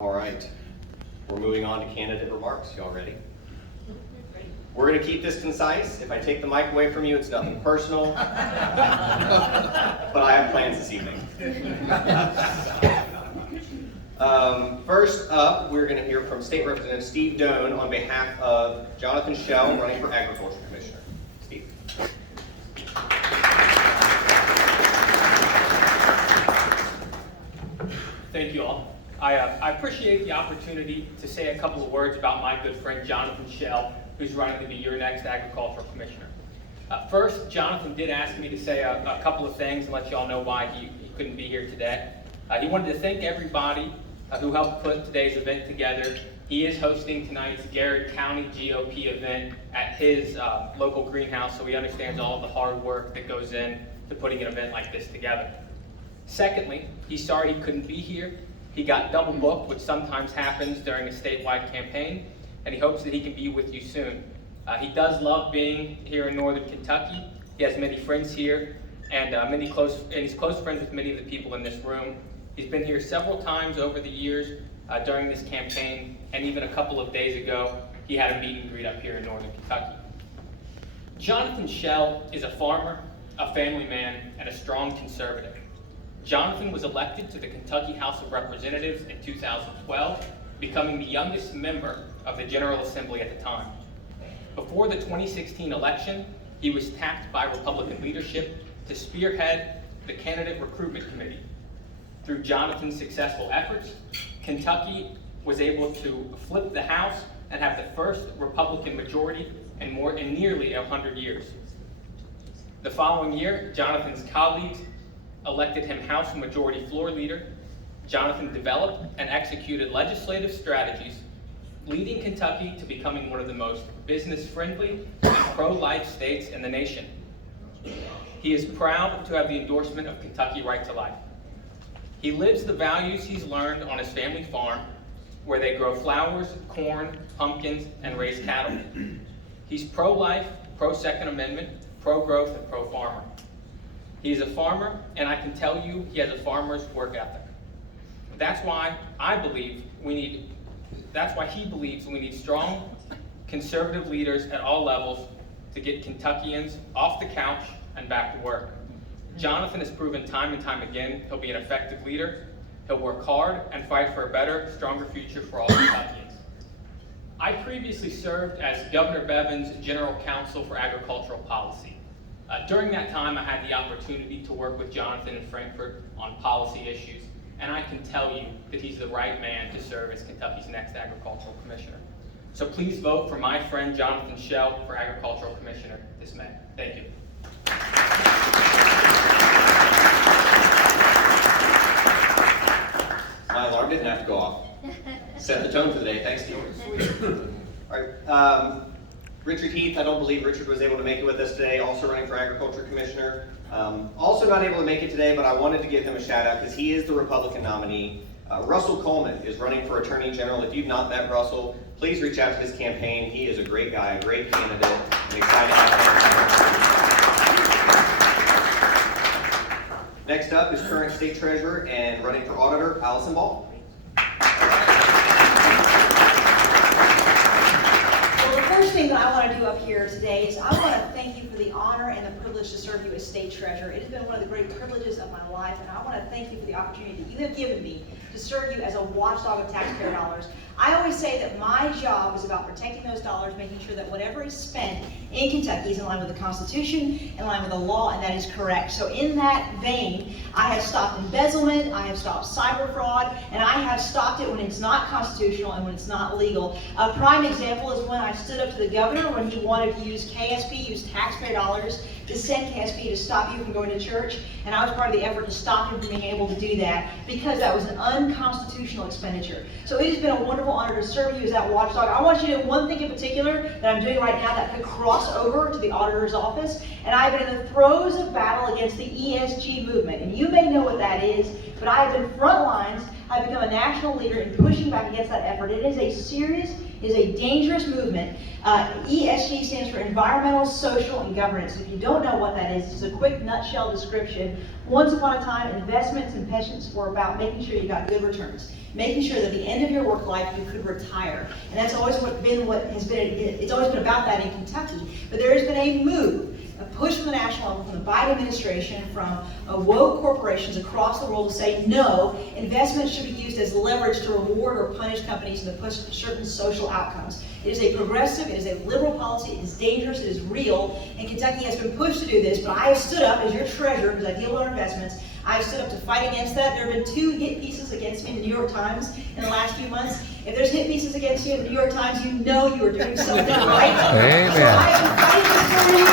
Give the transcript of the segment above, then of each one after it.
All right, we're moving on to candidate remarks. Y'all ready? We're going to keep this concise. If I take the mic away from you, it's nothing personal. But I have plans this evening. First up, we're going to hear from State Representative Steve Doan on behalf of Jonathan Schell, running for Agriculture Commissioner. Steve. Thank you all. I appreciate the opportunity to say a couple of words about my good friend Jonathan Schell, who's running to be your next Agricultural Commissioner. First, Jonathan did ask me to say a couple of things and let you all know why he couldn't be here today. He wanted to thank everybody who helped put today's event together. He is hosting tonight's Kenton County GOP event at his local greenhouse, so he understands all of the hard work that goes in to putting an event like this together. Secondly, he's sorry he couldn't be here. He got double booked, which sometimes happens during a statewide campaign, and he hopes that he can be with you soon. He does love being here in Northern Kentucky. He has many friends here, and he's close friends with many of the people in this room. He's been here several times over the years during this campaign, and even a couple of days ago, he had a meet and greet up here in Northern Kentucky. Jonathan Schell is a farmer, a family man, and a strong conservative. Jonathan was elected to the Kentucky House of Representatives in 2012, becoming the youngest member of the General Assembly at the time. Before the 2016 election, he was tapped by Republican leadership to spearhead the candidate recruitment committee. Through Jonathan's successful efforts, Kentucky was able to flip the House and have the first Republican majority in nearly 100 years. The following year, Jonathan's colleagues elected him House Majority Floor Leader. Jonathan developed and executed legislative strategies, leading Kentucky to becoming one of the most business-friendly and pro-life states in the nation. He is proud to have the endorsement of Kentucky Right to Life. He lives the values he's learned on his family farm, where they grow flowers, corn, pumpkins, and raise cattle. He's pro-life, pro-Second Amendment, pro-growth, and pro-farmer. He's a farmer, and I can tell you he has a farmer's work ethic. That's why he believes we need strong, conservative leaders at all levels to get Kentuckians off the couch and back to work. Jonathan has proven time and time again he'll be an effective leader. He'll work hard and fight for a better, stronger future for all Kentuckians. I previously served as Governor Bevin's General Counsel for Agricultural Policy. During that time, I had the opportunity to work with Jonathan in Frankfort on policy issues, and I can tell you that he's the right man to serve as Kentucky's next Agricultural Commissioner. So please vote for my friend Jonathan Schell for Agricultural Commissioner this May. Thank you. My alarm didn't have to go off. Set the tone for the day. Thanks, Steve. All right. Richard Heath, I don't believe Richard was able to make it with us today, also running for Agriculture Commissioner. Also not able to make it today, but I wanted to give him a shout out because he is the Republican nominee. Russell Coleman is running for Attorney General. If you've not met Russell, please reach out to his campaign. He is a great guy, a great candidate. I'm excited to have him. Next up is current State Treasurer and running for Auditor, Allison Ball. First thing that I want to do up here today is I want to thank you for the honor and the privilege to serve you as State Treasurer. It has been one of the great privileges of my life, and I want to thank you for the opportunity that you have given me to serve you as a watchdog of taxpayer dollars. I always say that my job is about protecting those dollars, making sure that whatever is spent in Kentucky is in line with the Constitution, in line with the law, and that is correct. So in that vein, I have stopped embezzlement, I have stopped cyber fraud, and I have stopped it when it's not constitutional and when it's not legal. A prime example is when I stood up to the governor when he wanted to use KSP, use taxpayer dollars, to send KSP to stop you from going to church, and I was part of the effort to stop him from being able to do that because that was an unconstitutional expenditure. So it has been a wonderful honor to serve you as that watchdog. I want you to do one thing in particular that I'm doing right now that could cross over to the auditor's office, and I've been in the throes of battle against the ESG movement, and you may know what that is, but I have been front lines. I've become a national leader in pushing back against that effort. It is a serious, it is a dangerous movement. ESG stands for Environmental, Social, and Governance. If you don't know what that is, it's a quick nutshell description. Once upon a time, investments and pensions were about making sure you got good returns. making sure that at the end of your work life you could retire. And that's always it's always been about that in Kentucky. But there has been a move, a push from the national level, from the Biden administration, from woke corporations across the world to say, no, investments should be used as leverage to reward or punish companies and to push certain social outcomes. It is a progressive, it is a liberal policy, it is dangerous, it is real, and Kentucky has been pushed to do this, but I have stood up as your treasurer, because I deal with our investments, I've stood up to fight against that. There have been 2 hit pieces against me in the New York Times in the last few months. If there's hit pieces against you in the New York Times, you know you are doing something right. Amen. So I am fighting this for you.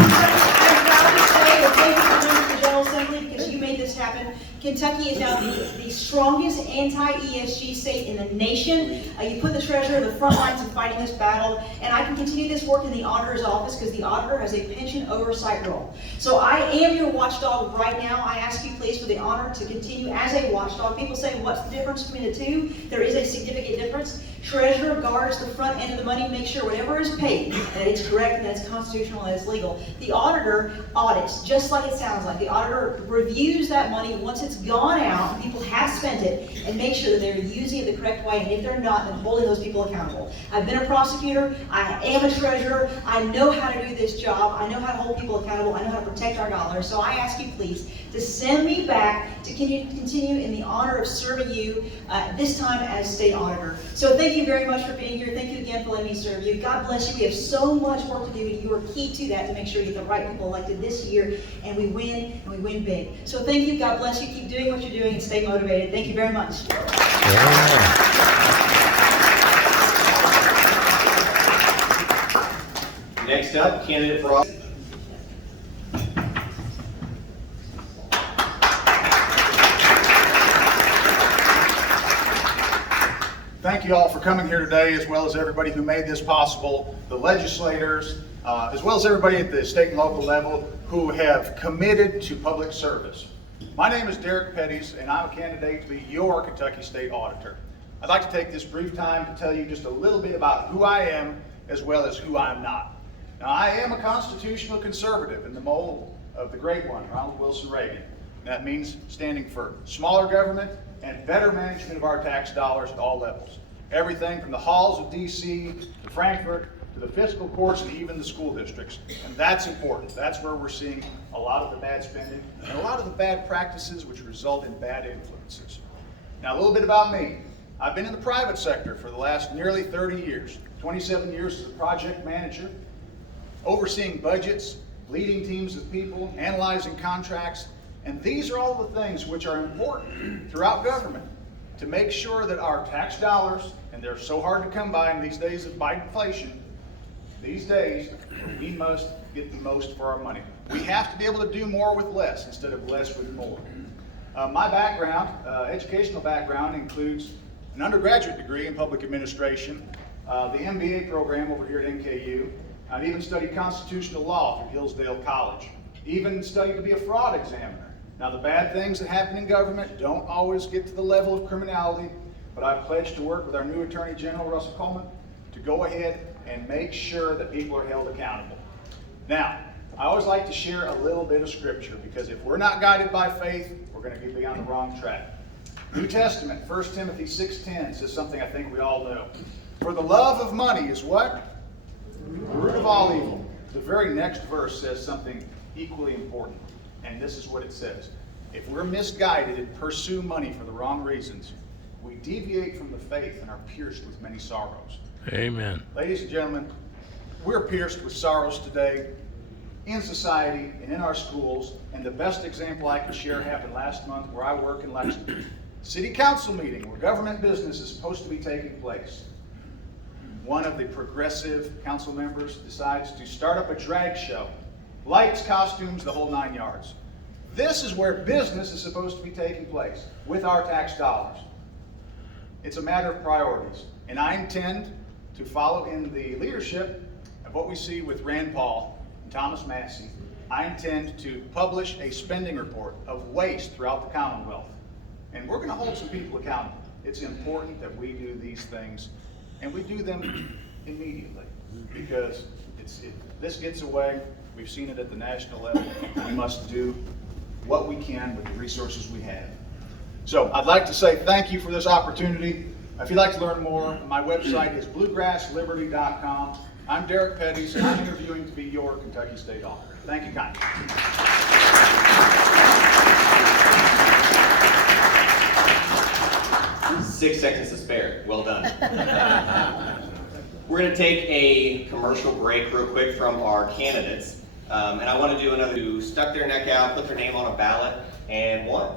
I'm proud to say that thank you for coming to the General Assembly because you made this happen. Kentucky is now the strongest anti-ESG state in the nation. You put the treasurer in the front lines in fighting this battle, and I can continue this work in the auditor's office because the auditor has a pension oversight role. So I am your watchdog right now. I ask you please for the honor to continue as a watchdog. People say, what's the difference between the two? There is a significant difference. Treasurer guards the front end of the money, makes sure whatever is paid, that it's correct, and that it's constitutional, and it's legal. The auditor audits, just like it sounds like. The auditor reviews that money once it's gone out, and people have spent it, and make sure that they're using it the correct way, and if they're not, then holding those people accountable. I've been a prosecutor, I am a treasurer, I know how to do this job, I know how to hold people accountable, I know how to protect our dollars, so I ask you please to send me back to continue in the honor of serving you, this time as state auditor. So thank you very much for being here. Thank you again for letting me serve you. God bless you. We have so much work to do, and you are key to that to make sure you get the right people elected this year, and we win big. So thank you. God bless you. Keep doing what you're doing and stay motivated. Thank you very much. Next up, candidate for office. Thank you all for coming here today, as well as everybody who made this possible, the legislators, as well as everybody at the state and local level who have committed to public service. My name is Derek Petties, and I'm a candidate to be your Kentucky State Auditor. I'd like to take this brief time to tell you just a little bit about who I am, as well as who I'm not. Now, I am a constitutional conservative in the mold of the great one, Ronald Wilson Reagan. That means standing for smaller government and better management of our tax dollars at all levels. Everything from the halls of D.C. to Frankfurt to the fiscal courts and even the school districts. And that's important. That's where we're seeing a lot of the bad spending and a lot of the bad practices which result in bad influences. Now, a little bit about me. I've been in the private sector for the last nearly 30 years, 27 years as a project manager, overseeing budgets, leading teams of people, analyzing contracts, and these are all the things which are important throughout government to make sure that our tax dollars, and they're so hard to come by in these days of Biden inflation, these days we must get the most for our money. We have to be able to do more with less instead of less with more. My background, educational background, includes an undergraduate degree in public administration, the MBA program over here at NKU. I've even studied constitutional law through Hillsdale College. Even studied to be a fraud examiner. Now, the bad things that happen in government don't always get to the level of criminality, but I've pledged to work with our new Attorney General, Russell Coleman, to go ahead and make sure that people are held accountable. Now, I always like to share a little bit of scripture, because if we're not guided by faith, we're going to be on the wrong track. New Testament, 1 Timothy 6:10 says something I think we all know. For the love of money is what? The root of all evil. The very next verse says something equally important. And this is what it says. If we're misguided and pursue money for the wrong reasons, we deviate from the faith and are pierced with many sorrows. Amen. Ladies and gentlemen, we're pierced with sorrows today in society and in our schools. And the best example I can share happened last month where I work in Lexington. City council meeting where government business is supposed to be taking place. One of the progressive council members decides to start up a drag show. Lights, costumes, the whole 9 yards. This is where business is supposed to be taking place with our tax dollars. It's a matter of priorities. And I intend to follow in the leadership of what we see with Rand Paul and Thomas Massie. I intend to publish a spending report of waste throughout the Commonwealth. And we're going to hold some people accountable. It's important that we do these things, and we do them immediately, because this gets away. We've seen it at the national level. We must do what we can with the resources we have. So I'd like to say thank you for this opportunity. If you'd like to learn more, my website is bluegrassliberty.com. I'm Derek Pettis, and I'm interviewing to be your Kentucky State Honoree. Thank you kindly. 6 seconds to spare. Well done. We're going to take a commercial break real quick from our candidates. And I want to do another who stuck their neck out, put their name on a ballot, and won.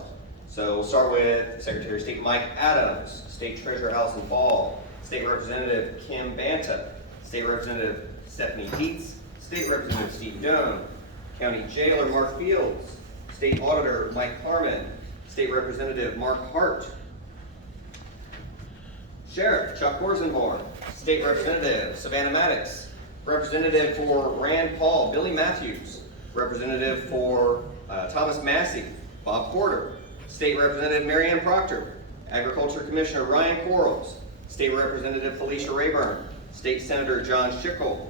So we'll start with Secretary of State Mike Adams, State Treasurer Allison Ball, State Representative Kim Banta, State Representative Stephanie Dietz, State Representative Steve Doan, County Jailer Mark Fields, State Auditor Mike Harmon, State Representative Mark Hart, Sheriff Chuck Horsenborn, State Representative Savannah Maddox, Representative for Rand Paul Billy Matthews, Representative for Thomas Massey Bob Porter, State Representative Marianne Proctor, Agriculture Commissioner Ryan Quarles, State Representative Felicia Rayburn, State Senator John Schickel,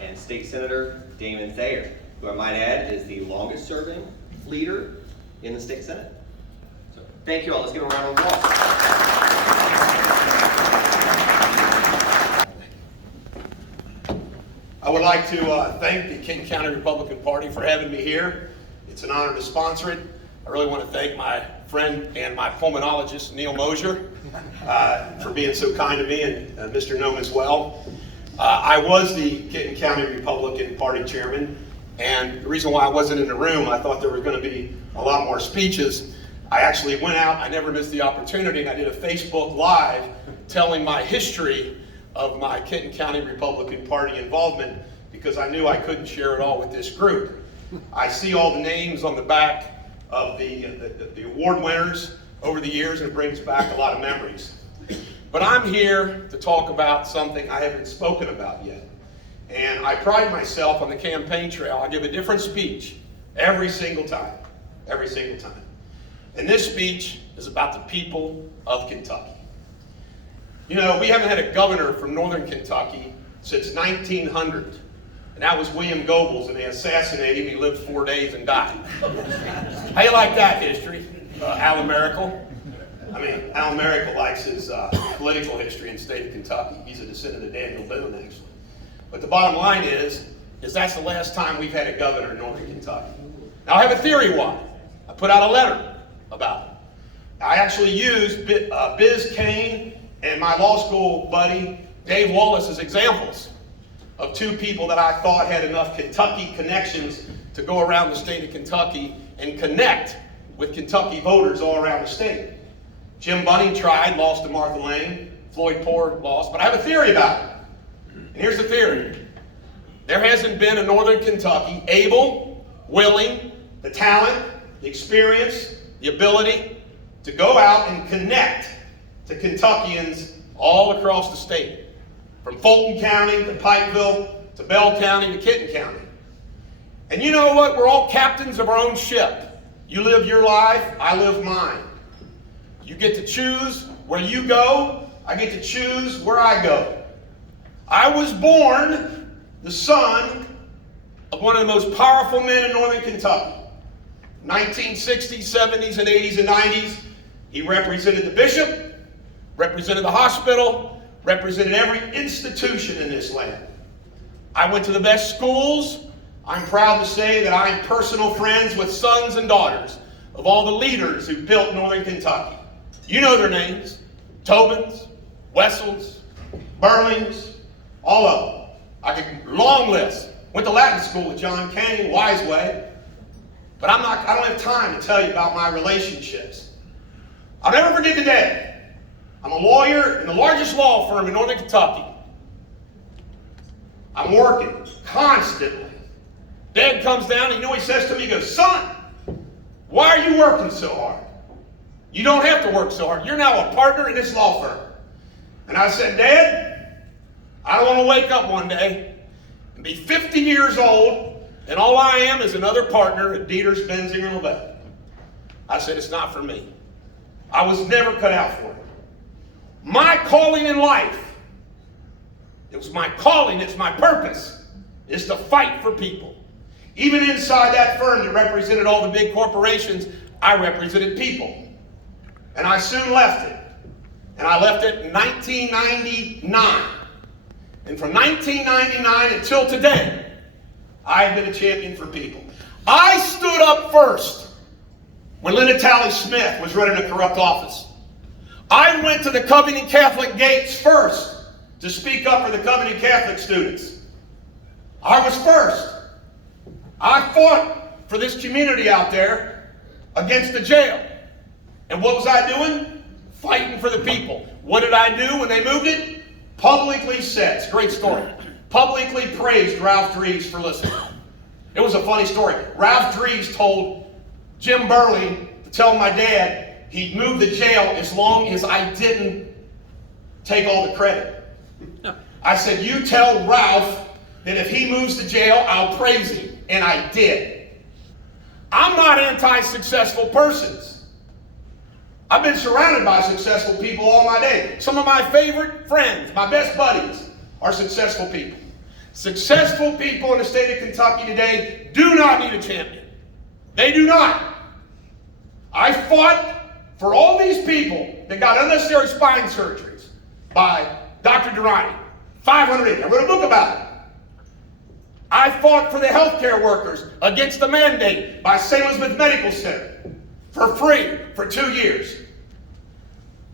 and State Senator Damon Thayer, who I might add is the longest serving leader in the State Senate. So thank you all. Let's give a round of applause. I would like to thank the Kenton County Republican Party for having me here. It's an honor to sponsor it. I really want to thank my friend and my pulmonologist, Neil Mosier, for being so kind to me, and Mr. Nome as well. I was the Kenton County Republican Party chairman, and the reason why I wasn't in the room, I thought there were going to be a lot more speeches. I actually went out, I never missed the opportunity, and I did a Facebook Live telling my history of my Kenton County Republican Party involvement, because I knew I couldn't share it all with this group. I see all the names on the back of the award winners over the years, and it brings back a lot of memories. But I'm here to talk about something I haven't spoken about yet. And I pride myself on the campaign trail. I give a different speech every single time. Every single time. And this speech is about the people of Kentucky. You know, we haven't had a governor from northern Kentucky since 1900. And that was William Goebbels, and they assassinated him. He lived 4 days and died. How you like that history, Alan Miracle? I mean, Alan Miracle likes his political history in the state of Kentucky. He's a descendant of Daniel Boone, actually. But the bottom line is that's the last time we've had a governor in northern Kentucky. Now, I have a theory why. I put out a letter about it. I actually used Biz Kane and my law school buddy, Dave Wallace, as examples of two people that I thought had enough Kentucky connections to go around the state of Kentucky and connect with Kentucky voters all around the state. Jim Bunning tried, lost to Martha Lane. Floyd Poore lost, but I have a theory about it. And here's the theory. There hasn't been a northern Kentucky able, willing, the talent, the experience, the ability to go out and connect to Kentuckians all across the state. From Fulton County to Pikeville to Bell County to Kenton County. And you know what? We're all captains of our own ship. You live your life, I live mine. You get to choose where you go, I get to choose where I go. I was born the son of one of the most powerful men in northern Kentucky. 1960s, 70s, and 80s, and 90s, he represented the bishop, represented the hospital, represented every institution in this land. I went to the best schools. I'm proud to say that I'm personal friends with sons and daughters of all the leaders who built northern Kentucky. You know their names: Tobins, Wessels, Burlings, all of them. I could long list. Went to Latin school with John Canning, Wiseway. But I don't have time to tell you about my relationships. I'll never forget the day. I'm a lawyer in the largest law firm in northern Kentucky. I'm working constantly. Dad comes down and you know what he says to me? He goes, "Son, why are you working so hard? You don't have to work so hard. You're now a partner in this law firm." And I said, "Dad, I don't want to wake up one day and be 50 years old and all I am is another partner at Dieters, Benzinger, and LeBel." I said, "It's not for me. I was never cut out for it. My calling in life, it was my calling, it's my purpose, is to fight for people." Even inside that firm that represented all the big corporations, I represented people. and I soon left it. And I left it in 1999. And from 1999 until today, I've been a champion for people. I stood up first when Linda Talley Smith was running a corrupt office. I went to the Covington Catholic gates first to speak up for the Covington Catholic students. I was first. I fought for this community out there against the jail. And what was I doing? Fighting for the people. What did I do when they moved it? Publicly said, it's a great story, publicly praised Ralph Drees for listening. It was a funny story. Ralph Drees told Jim Burley to tell my dad he'd move the jail as long as I didn't take all the credit. I said, you tell Ralph that if he moves the jail, I'll praise him. And I did. I'm not anti-successful persons. I've been surrounded by successful people all my day. Some of my favorite friends, my best buddies, are successful people. Successful people in the state of Kentucky today do not need a champion. They do not. I fought for all these people that got unnecessary spine surgeries by Dr. Durrani. 500. I wrote a book about it. I fought for the healthcare workers against the mandate by St. Elizabeth Medical Center for free for 2 years.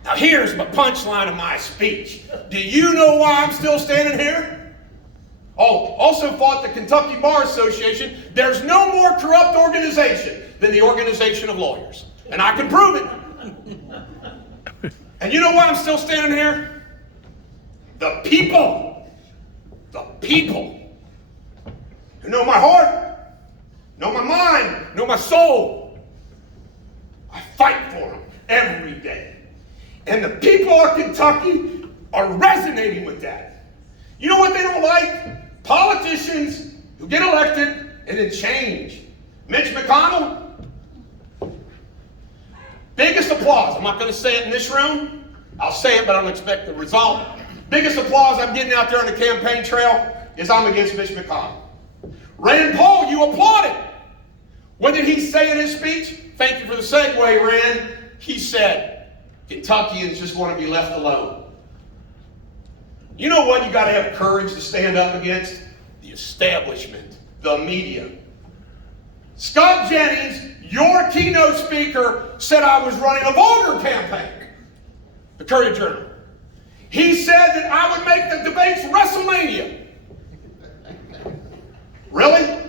Now here's my punchline of my speech. Do you know why I'm still standing here? Oh, also fought the Kentucky Bar Association. There's no more corrupt organization than the Organization of Lawyers. And I can prove it. And you know why I'm still standing here? The people. The people. Who know my heart, know my mind, know my soul. I fight for them every day. And the people of Kentucky are resonating with that. You know what they don't like? Politicians who get elected and then change. Mitch McConnell, biggest applause. I'm not going to say it in this room. I'll say it, but I don't expect the result. Biggest applause I'm getting out there on the campaign trail is I'm against Mitch McConnell. Rand Paul, you applauded. What did he say in his speech? Thank you for the segue, Rand. He said, Kentuckians just want to be left alone. You know what you got to have courage to stand up against? The establishment, the media. Scott Jennings, your keynote speaker, said I was running a vulgar campaign. The Courier-Journal. He said that I would make the debates WrestleMania. Really?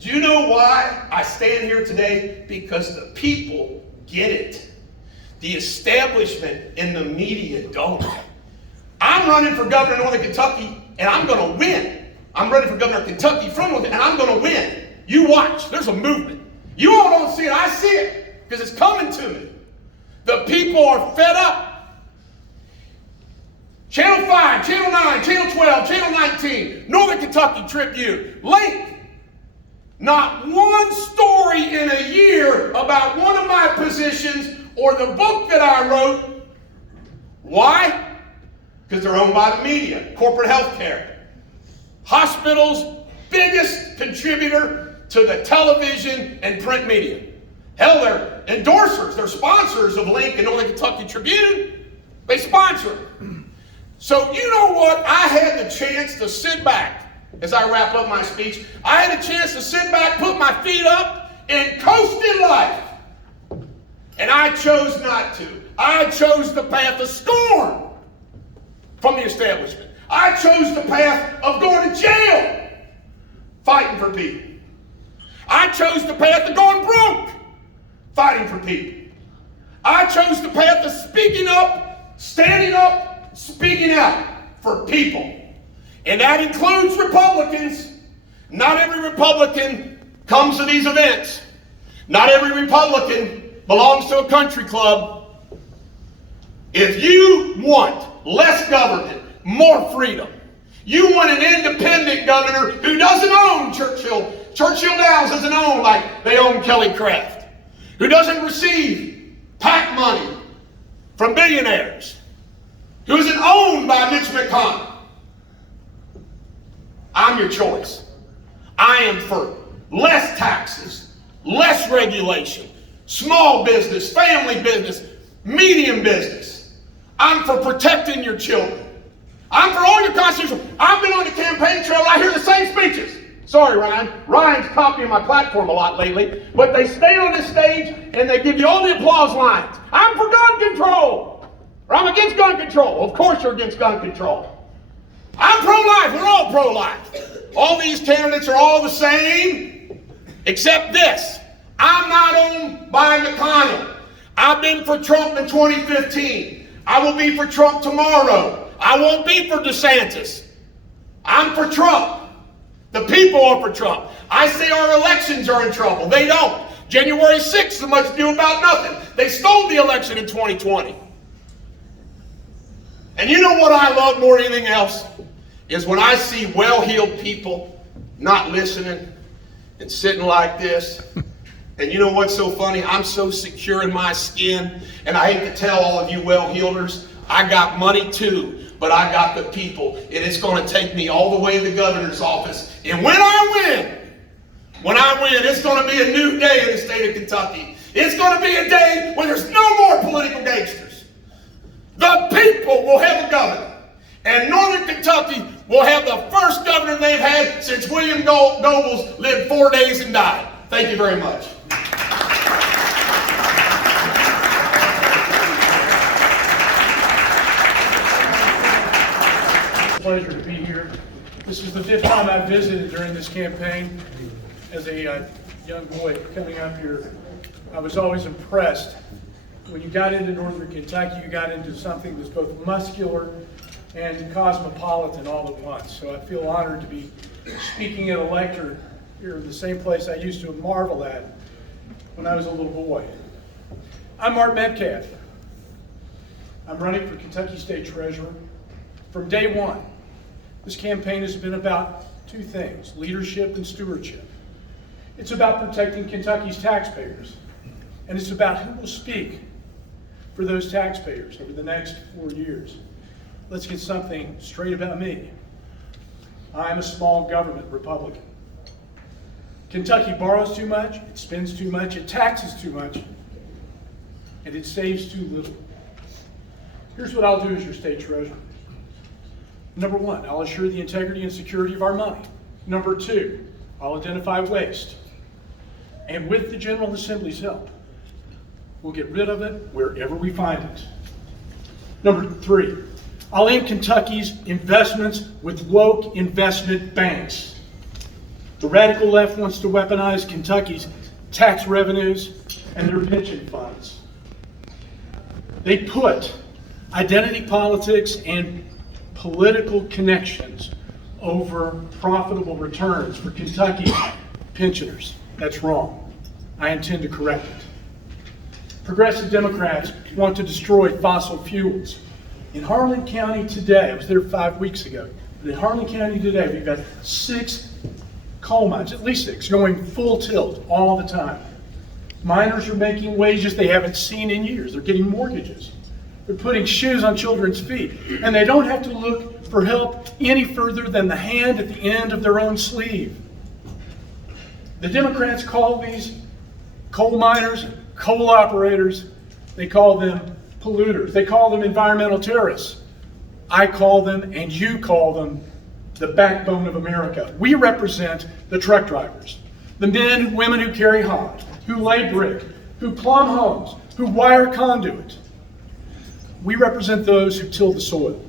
Do you know why I stand here today? Because the people get it. The establishment and the media don't. I'm running for governor of Northern Kentucky, and I'm going to win. I'm running for governor of Kentucky from Northern, and I'm going to win. You watch. There's a movement. You all don't see it. I see it because it's coming to me. The people are fed up. Channel 5, Channel 9, Channel 12, Channel 19, Northern Kentucky Tribune, Link. Not one story in a year about one of my positions or the book that I wrote. Why? Because they're owned by the media, corporate health care. Hospitals, biggest contributor to the television and print media. Hell, they're endorsers, they're sponsors of Link and Northern Kentucky Tribune. They sponsor them. So you know what? I had the chance to sit back as I wrap up my speech. I had a chance to sit back, put my feet up, and coast in life. And I chose not to. I chose the path of scorn from the establishment. I chose the path of going to jail, fighting for people. I chose the path of going broke, fighting for people. I chose the path of speaking up, standing up, speaking out for people. And that includes Republicans. Not every Republican comes to these events. Not every Republican belongs to a country club. If you want less government, more freedom, you want an independent governor who doesn't own Churchill Downs doesn't own like they own Kelly Craft, who doesn't receive PAC money from billionaires, who isn't owned by Mitch McConnell. I'm your choice. I am for less taxes, less regulation, small business, family business, medium business. I'm for protecting your children. I'm for all your constitutional. I've been on the campaign trail and I hear the same speeches. Sorry, Ryan. Ryan's copying my platform a lot lately, but they stay on this stage and they give you all the applause lines. I'm for gun control, or I'm against gun control. Of course you're against gun control. I'm pro-life. We're all pro-life. All these candidates are all the same, except this. I'm not owned by McConnell. I've been for Trump in 2015. I will be for Trump tomorrow. I won't be for DeSantis. I'm for Trump. The people are for Trump. I say our elections are in trouble. They don't. January 6th is much ado about nothing. They stole the election in 2020. And you know what I love more than anything else? Is when I see well-heeled people not listening and sitting like this. And you know what's so funny? I'm so secure in my skin, and I hate to tell all of you well-heelers, I got money too, but I got the people, and it's going to take me all the way to the governor's office. And when I win, it's going to be a new day in the state of Kentucky. It's going to be a day when there's no more political gangsters. The people will have a governor, and Northern Kentucky will have the first governor they've had since William Goebbels lived 4 days and died. Thank you very much. Pleasure to be here. This is the 5th time I've visited during this campaign. As a young boy coming up here, I was always impressed. When you got into Northern Kentucky, you got into something that's both muscular and cosmopolitan all at once. So I feel honored to be speaking at a lecture here in the same place I used to marvel at when I was a little boy. I'm Mark Metcalf. I'm running for Kentucky State Treasurer. From day one, this campaign has been about two things: leadership and stewardship. It's about protecting Kentucky's taxpayers, and it's about who will speak for those taxpayers over the next 4 years. Let's get something straight about me. I'm a small government Republican. Kentucky borrows too much, it spends too much, it taxes too much, and it saves too little. Here's what I'll do as your state treasurer. Number one, I'll assure the integrity and security of our money. Number two, I'll identify waste. And with the General Assembly's help, we'll get rid of it wherever we find it. Number three, I'll aim Kentucky's investments with woke investment banks. The radical left wants to weaponize Kentucky's tax revenues and their pension funds. They put identity politics and political connections over profitable returns for Kentucky pensioners. That's wrong. I intend to correct it. Progressive Democrats want to destroy fossil fuels. In Harlan County today, I was there 5 weeks ago, but in Harlan County today, we've got 6 coal mines, at least 6, going full tilt all the time. Miners are making wages they haven't seen in years. They're getting mortgages. They're putting shoes on children's feet, and they don't have to look for help any further than the hand at the end of their own sleeve. The Democrats call these coal miners, coal operators, they call them polluters. They call them environmental terrorists. I call them, and you call them, the backbone of America. We represent the truck drivers, the men and women who carry hod, who lay brick, who plumb homes, who wire conduit. We represent those who till the soil,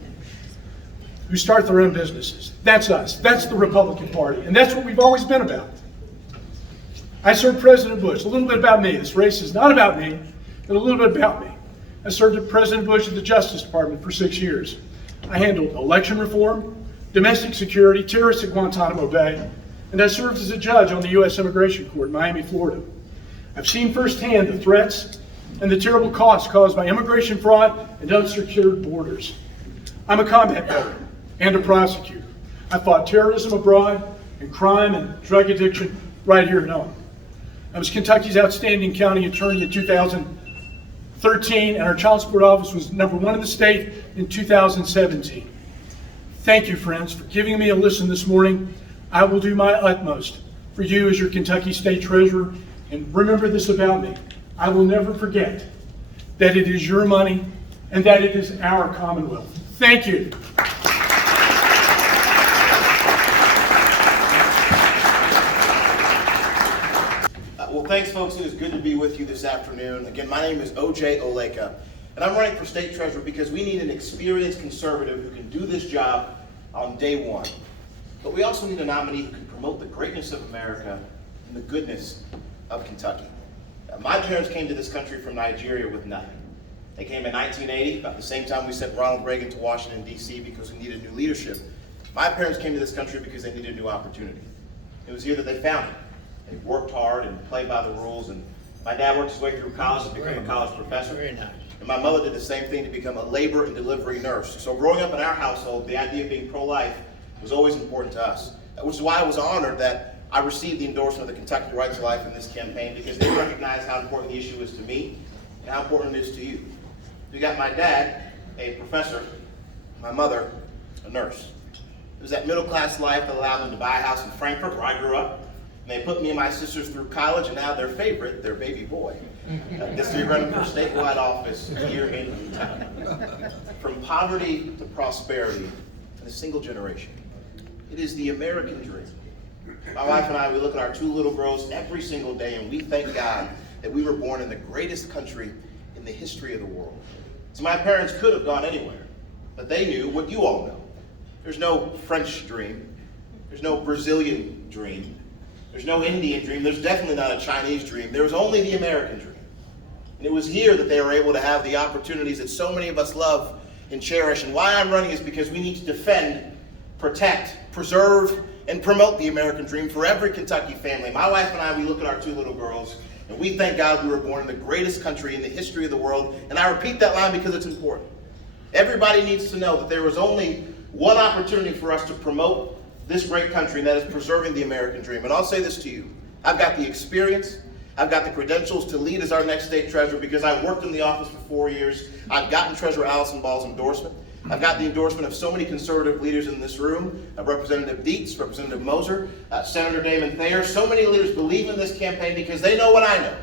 who start their own businesses. That's us. That's the Republican Party, and that's what we've always been about. I served President Bush. A little bit about me. This race is not about me, but a little bit about me. I served at President Bush at the Justice Department for 6 years. I handled election reform, domestic security, terrorists at Guantanamo Bay, and I served as a judge on the U.S. Immigration Court in Miami, Florida. I've seen firsthand the threats and the terrible costs caused by immigration fraud and unsecured borders. I'm a combat veteran and a prosecutor. I fought terrorism abroad and crime and drug addiction right here at home. I was Kentucky's outstanding county attorney in 2013, and our child support office was #1 in the state in 2017. Thank you, friends, for giving me a listen this morning. I will do my utmost for you as your Kentucky State Treasurer, and remember this about me. I will never forget that it is your money and that it is our Commonwealth. Thank you. Well, thanks, folks. It is good to be with you this afternoon. Again, my name is O.J. Oleka, and I'm running for state treasurer because we need an experienced conservative who can do this job on day one. But we also need a nominee who can promote the greatness of America and the goodness of Kentucky. My parents came to this country from Nigeria with nothing. They came in 1980, about the same time we sent Ronald Reagan to Washington, D.C. because we needed new leadership. My parents came to this country because they needed a new opportunity. It was here that they found it. They worked hard and played by the rules, and my dad worked his way through college to become a college professor. Very nice. And my mother did the same thing to become a labor and delivery nurse. So growing up in our household, the idea of being pro-life was always important to us, which is why I was honored that I received the endorsement of the Kentucky Right to Life in this campaign, because they recognize how important the issue is to me and how important it is to you. You got my dad, a professor, my mother, a nurse. It was that middle-class life that allowed them to buy a house in Frankfurt, where I grew up. And they put me and my sisters through college, and now their favorite, their baby boy, gets to be running for statewide office here in Kentucky. From poverty to prosperity in a single generation. It is the American dream. My wife and I, we look at our 2 little girls every single day, and we thank God that we were born in the greatest country in the history of the world. So my parents could have gone anywhere, but they knew what you all know. There's no French dream. There's no Brazilian dream. There's no Indian dream. There's definitely not a Chinese dream. There was only the American dream. And it was here that they were able to have the opportunities that so many of us love and cherish. And why I'm running is because we need to defend, protect, preserve, and promote the American dream for every Kentucky family. My wife and I, we look at our 2 little girls, and we thank God we were born in the greatest country in the history of the world. And I repeat that line because it's important. Everybody needs to know that there was only one opportunity for us to promote this great country, and that is preserving the American dream. And I'll say this to you. I've got the experience, I've got the credentials to lead as our next state treasurer because I worked in the office for 4 years. I've gotten Treasurer Allison Ball's endorsement. I've got the endorsement of so many conservative leaders in this room, Representative Dietz, Representative Moser, Senator Damon Thayer. So many leaders believe in this campaign because they know what I know.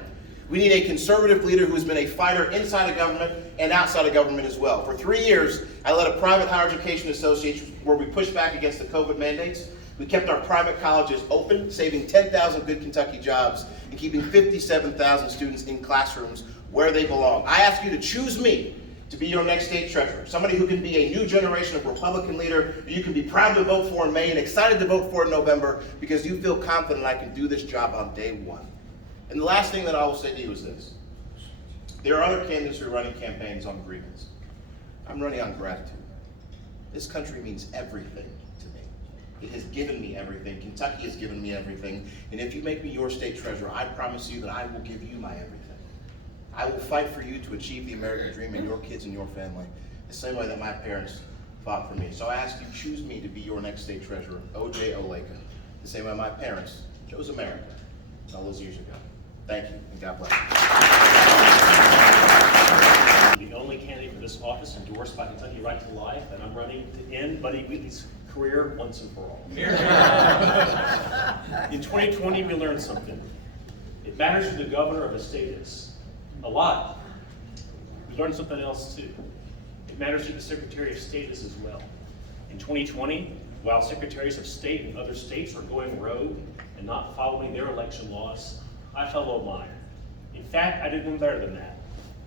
We need a conservative leader who has been a fighter inside of government and outside of government as well. For 3 years, I led a private higher education association where we pushed back against the COVID mandates. We kept our private colleges open, saving 10,000 good Kentucky jobs and keeping 57,000 students in classrooms where they belong. I ask you to choose me to be your next state treasurer, somebody who can be a new generation of Republican leader that you can be proud to vote for in May and excited to vote for in November because you feel confident I can do this job on day one. And the last thing that I will say to you is this. There are other candidates who are running campaigns on grievance. I'm running on gratitude. This country means everything to me. It has given me everything. Kentucky has given me everything. And if you make me your state treasurer, I promise you that I will give you my everything. I will fight for you to achieve the American dream and your kids and your family, the same way that my parents fought for me. So I ask you, choose me to be your next state treasurer, O.J. Oleka, the same way my parents chose America all those years ago. Thank you, and God bless you. The only candidate for this office endorsed by Kentucky Right to Life, and I'm running to end Buddy Wheatley's career once and for all. In 2020, we learned something. It matters who the governor of a state is. A lot. We learned something else too. It matters who the Secretary of State is as well. In 2020, while secretaries of state in other states were going rogue and not following their election laws, I followed mine. In fact, I did one better than that.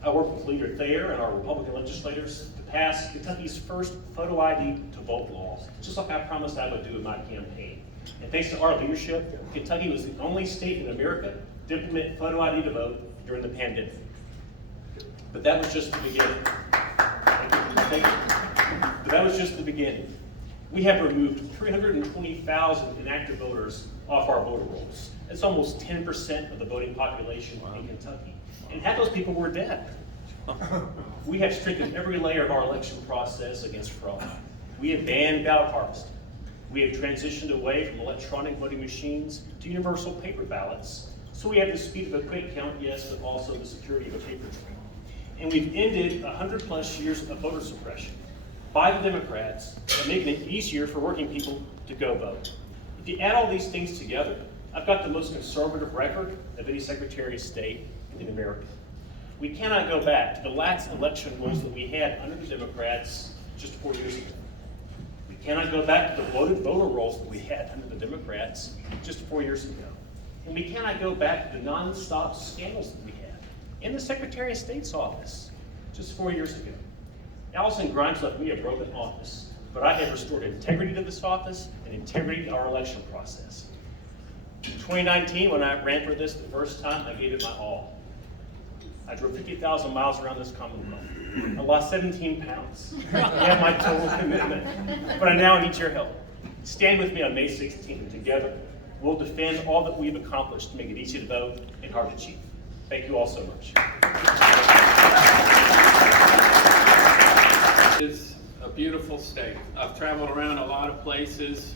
I worked with Leader Thayer and our Republican legislators to pass Kentucky's first photo ID to vote law, just like I promised I would do in my campaign. And thanks to our leadership, Kentucky was the only state in America to implement photo ID to vote during the pandemic. But that was just the beginning. Thank you. But that was just the beginning. We have removed 320,000 inactive voters off our voter rolls. That's almost 10% of the voting population in Kentucky. And half those people were dead. We have strengthened every layer of our election process against fraud. We have banned ballot harvesting. We have transitioned away from electronic voting machines to universal paper ballots. So we have the speed of a quick count, yes, but also the security of a paper trail. And we've ended 100+ years of voter suppression by the Democrats and making it easier for working people to go vote. If you add all these things together, I've got the most conservative record of any Secretary of State in America. We cannot go back to the lax election rules that we had under the Democrats just 4 years ago. We cannot go back to the bloated voter rolls that we had under the Democrats just 4 years ago. And we cannot go back to the nonstop scandals that we had in the Secretary of State's office just 4 years ago. Allison Grimes left me a broken office, but I have restored integrity to this office and integrity to our election process. In 2019, when I ran for this the first time, I gave it my all. I drove 50,000 miles around this Commonwealth. I lost 17 pounds. I have my total commitment, but I now need your help. Stand with me on May 16th, and together we'll defend all that we've accomplished to make it easy to vote and hard to cheat. Thank you all so much. It's a beautiful state. I've traveled around a lot of places.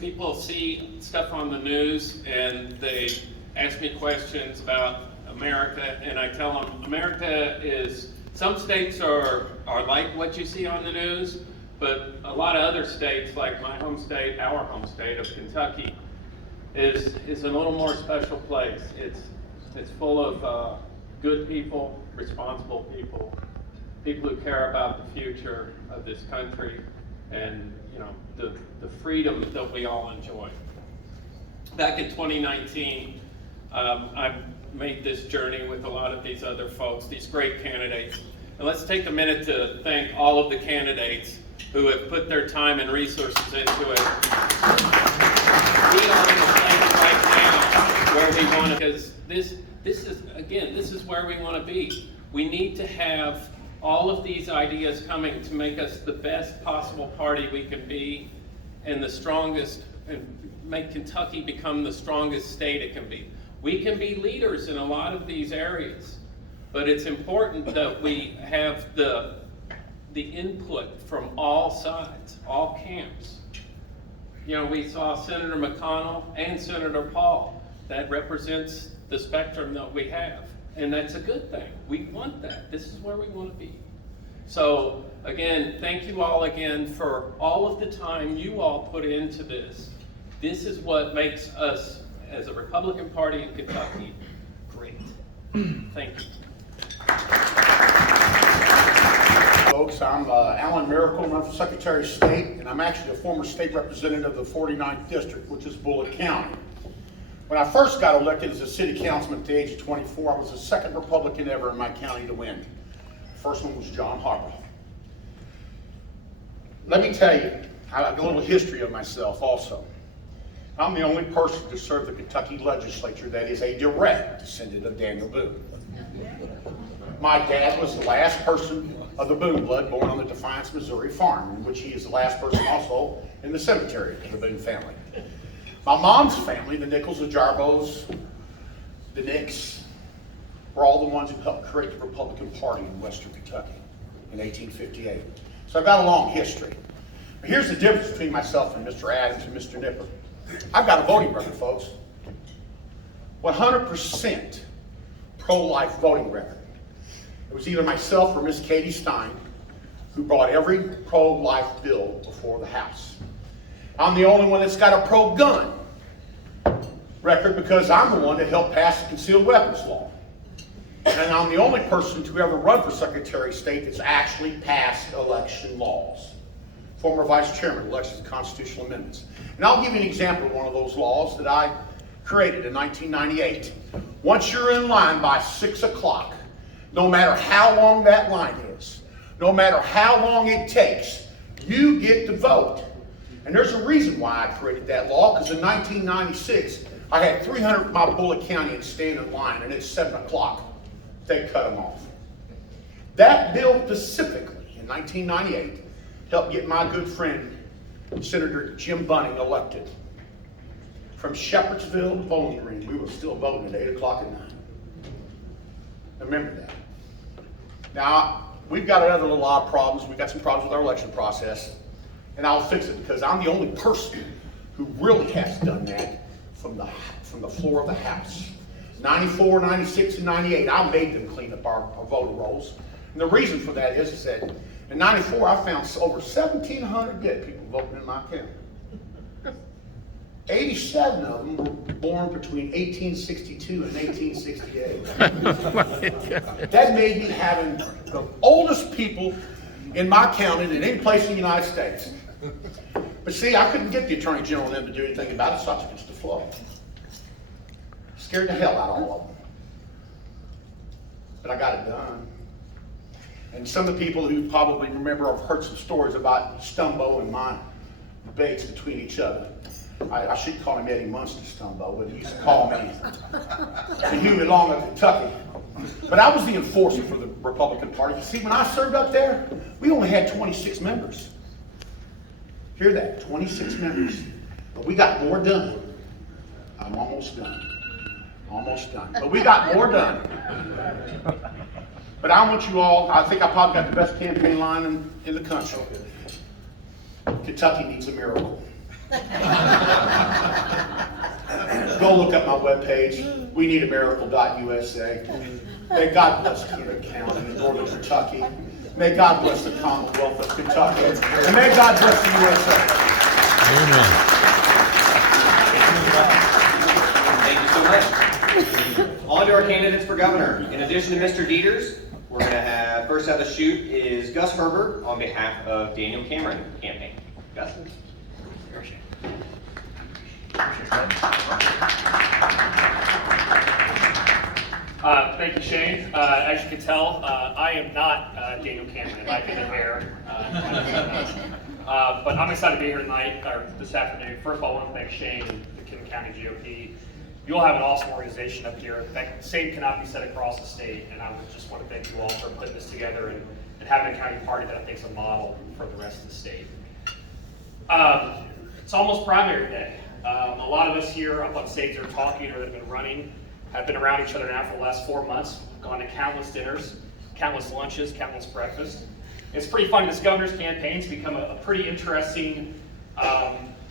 People see stuff on the news and they ask me questions about America, and I tell them America is, some states are like what you see on the news, but a lot of other states, like my home state, our home state of Kentucky, is a little more special place. It's full of good people, responsible people, people who care about the future of this country, and the freedom that we all enjoy. Back in 2019, I made this journey with a lot of these other folks, these great candidates. And let's take a minute to thank all of the candidates who have put their time and resources into it. We are in a place right now where we want to, because this is where we want to be. We need to have all of these ideas coming to make us the best possible party we can be, and the strongest, and make Kentucky become the strongest state it can be. We can be leaders in a lot of these areas, but it's important that we have the input from all sides, all camps. We saw Senator McConnell and Senator Paul. That represents the spectrum that we have, and that's a good thing. We want that. This is where we want to be. So again, thank you all again for all of the time you all put into this. This is what makes us, as a Republican Party in Kentucky, great. Thank you. Folks, I'm Alan Miracle, I'm for Secretary of State, and I'm actually a former state representative of the 49th District, which is Bullitt County. When I first got elected as a city councilman at the age of 24, I was the second Republican ever in my county to win. The first one was John Harper. Let me tell you, I have a little history of myself also. I'm the only person to serve the Kentucky legislature that is a direct descendant of Daniel Boone. My dad was the last person of the Boone blood born on the Defiance, Missouri farm, in which he is the last person also in the cemetery of the Boone family. My mom's family, the Nichols, the Jarbos, the Nicks, were all the ones who helped create the Republican Party in Western Kentucky in 1858. So I've got a long history. But here's the difference between myself and Mr. Adams and Mr. Nipper. I've got a voting record, folks. 100% pro-life voting record. It was either myself or Miss Katie Stein who brought every pro-life bill before the House. I'm the only one that's got a pro-gun record because I'm the one that helped pass the concealed weapons law. And I'm the only person to ever run for Secretary of State that's actually passed election laws. Former Vice Chairman, elections and constitutional amendments. And I'll give you an example of one of those laws that I created in 1998. Once you're in line by 6 o'clock, no matter how long that line is, no matter how long it takes, you get to vote. And there's a reason why I created that law, because in 1996, I had 300 of my Bullitt Countyans stand in line, and at 7 o'clock, they cut them off. That bill specifically, in 1998, helped get my good friend, Senator Jim Bunning, elected. From Shepherdsville to Bowling Green, we were still voting at 8 o'clock at night. Remember that. Now, we've got another little odd problems. We've got some problems with our election process, and I'll fix it because I'm the only person who really has done that from the floor of the House. 94, 96, and 98, I made them clean up our voter rolls. And the reason for that is that in 94, I found over 1,700 dead people voting in my county. 87 of them were born between 1862 and 1868. That made me having the oldest people in my county than any place in the United States. But see, I couldn't get the Attorney General and them to do anything about it, so I took it to the floor. Scared the hell out of all of them. But I got it done. And some of the people who probably remember have heard some stories about Stumbo and my debates between each other. I should call him Eddie Munster Stumbo, but he used to call me the Huey Long of Kentucky. But I was the enforcer for the Republican Party. You see, when I served up there, we only had 26 members. Hear that, 26 members. But we got more done. I'm almost done. Almost done. But we got more done. But I want you all, I think I probably got the best campaign line in the country. Kentucky needs a miracle. Go look up my webpage, we need a miracle.usa. May God bless Kenton County in northern Kentucky. May God bless the Commonwealth of Kentucky. And may God bless the USA. Amen. Thank you so much. On to our candidates for governor. In addition to Mr. Dieters, we're going to have, first out of the chute is Gus Herbert on behalf of Daniel Cameron campaign. Gus? Thank you, Shane. As you can tell, I am not Daniel Cameron. It might be the hair. But I'm excited to be here tonight, or this afternoon. First of all, I want to thank Shane and the Kenton County GOP. You all have an awesome organization up here. That same cannot be said across the state, and I just want to thank you all for putting this together and having a county party that I think is a model for the rest of the state. It's almost primary day. A lot of us here up on stage that are talking or that have been running have been around each other now for the last 4 months, gone to countless dinners, countless lunches, countless breakfasts. It's pretty funny, this governor's campaign's become a pretty interesting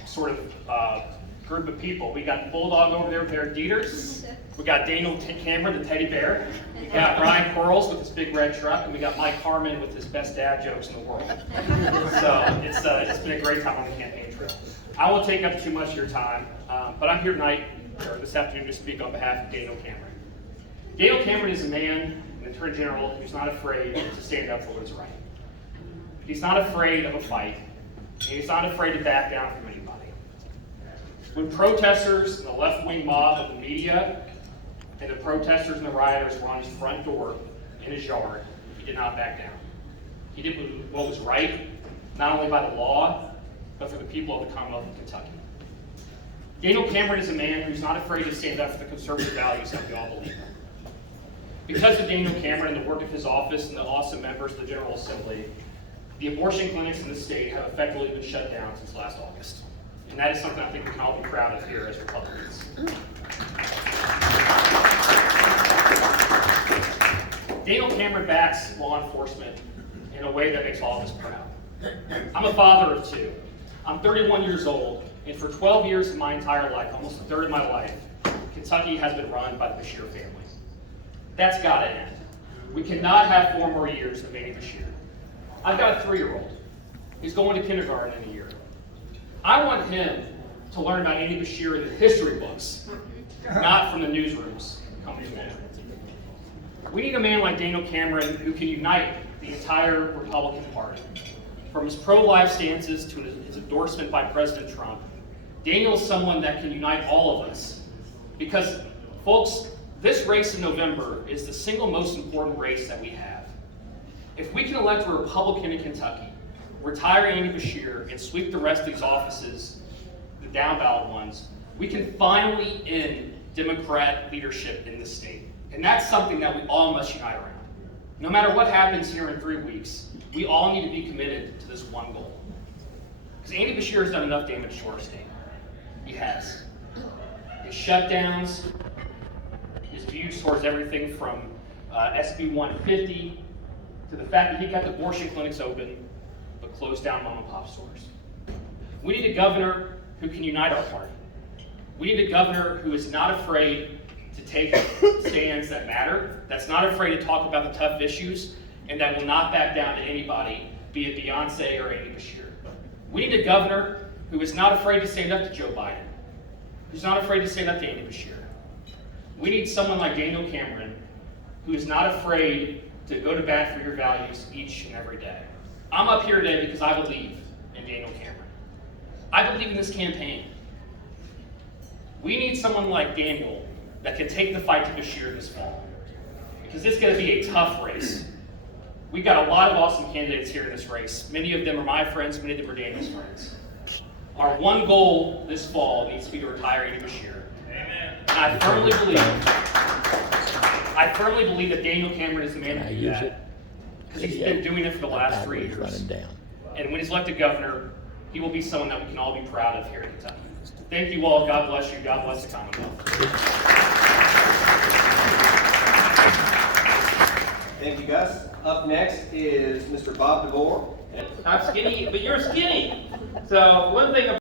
sort of group of people. We got Bulldog over there with their Dieters. We got Daniel Cameron, the teddy bear. We got Ryan Quarles with his big red truck, and we got Mike Harmon with his best dad jokes in the world. So it's been a great time on the campaign trail. I won't take up too much of your time, but I'm here tonight, or this afternoon, to speak on behalf of Daniel Cameron. Daniel Cameron is a man, an Attorney General, who's not afraid to stand up for what is right. He's not afraid of a fight, and he's not afraid to back down from anybody. When protesters and the left-wing mob of the media and the protesters and the rioters were on his front door in his yard, he did not back down. He did what was right, not only by the law, but for the people of the Commonwealth of Kentucky. Daniel Cameron is a man who's not afraid to stand up for the conservative values that we all believe in. Because of Daniel Cameron and the work of his office and the awesome members of the General Assembly, the abortion clinics in the state have effectively been shut down since last August. And that is something I think we can all be proud of here as Republicans. Daniel Cameron backs law enforcement in a way that makes all of us proud. I'm a father of two. I'm 31 years old, and for 12 years of my entire life, almost a third of my life, Kentucky has been run by the Beshear family. That's got to end. We cannot have 4 more years of Amy Beshear. I've got a 3-year-old. He's going to kindergarten in a year. I want him to learn about Amy Beshear in the history books, not from the newsrooms coming in. We need a man like Daniel Cameron who can unite the entire Republican Party. From his pro-life stances to his endorsement by President Trump, Daniel is someone that can unite all of us. Because, folks, this race in November is the single most important race that we have. If we can elect a Republican in Kentucky, retire Amy Beshear, and sweep the rest of these offices, the down ballot ones, we can finally end Democrat leadership in the state. And that's something that we all must unite around. No matter what happens here in 3 weeks, we all need to be committed to this one goal. Because Andy Beshear has done enough damage to our state. He has. His shutdowns, his views towards everything from SB 150 to the fact that he kept abortion clinics open but closed down mom and pop stores. We need a governor who can unite our party. We need a governor who is not afraid to take stands that matter, that's not afraid to talk about the tough issues, and that will not back down to anybody, be it Beyonce or Amy Beshear. We need a governor who is not afraid to stand up to Joe Biden, who's not afraid to stand up to Andy Bashir. We need someone like Daniel Cameron, who is not afraid to go to bat for your values each and every day. I'm up here today because I believe in Daniel Cameron. I believe in this campaign. We need someone like Daniel that can take the fight to Bashir this fall, because it's going to be a tough race. We've got a lot of awesome candidates here in this race. Many of them are my friends, many of them are Daniel's friends. Our one goal this fall needs to be to retire Andy Bashir. Amen. And I firmly believe that Daniel Cameron is the man to do that, because he's been doing it for the last 3 years. And when he's elected governor, he will be someone that we can all be proud of here in Kentucky. Thank you all. God bless you. God bless the Commonwealth. Thank you, Gus. Up next is Mr. Bob DeVore. I'm skinny, but you're skinny. So one thing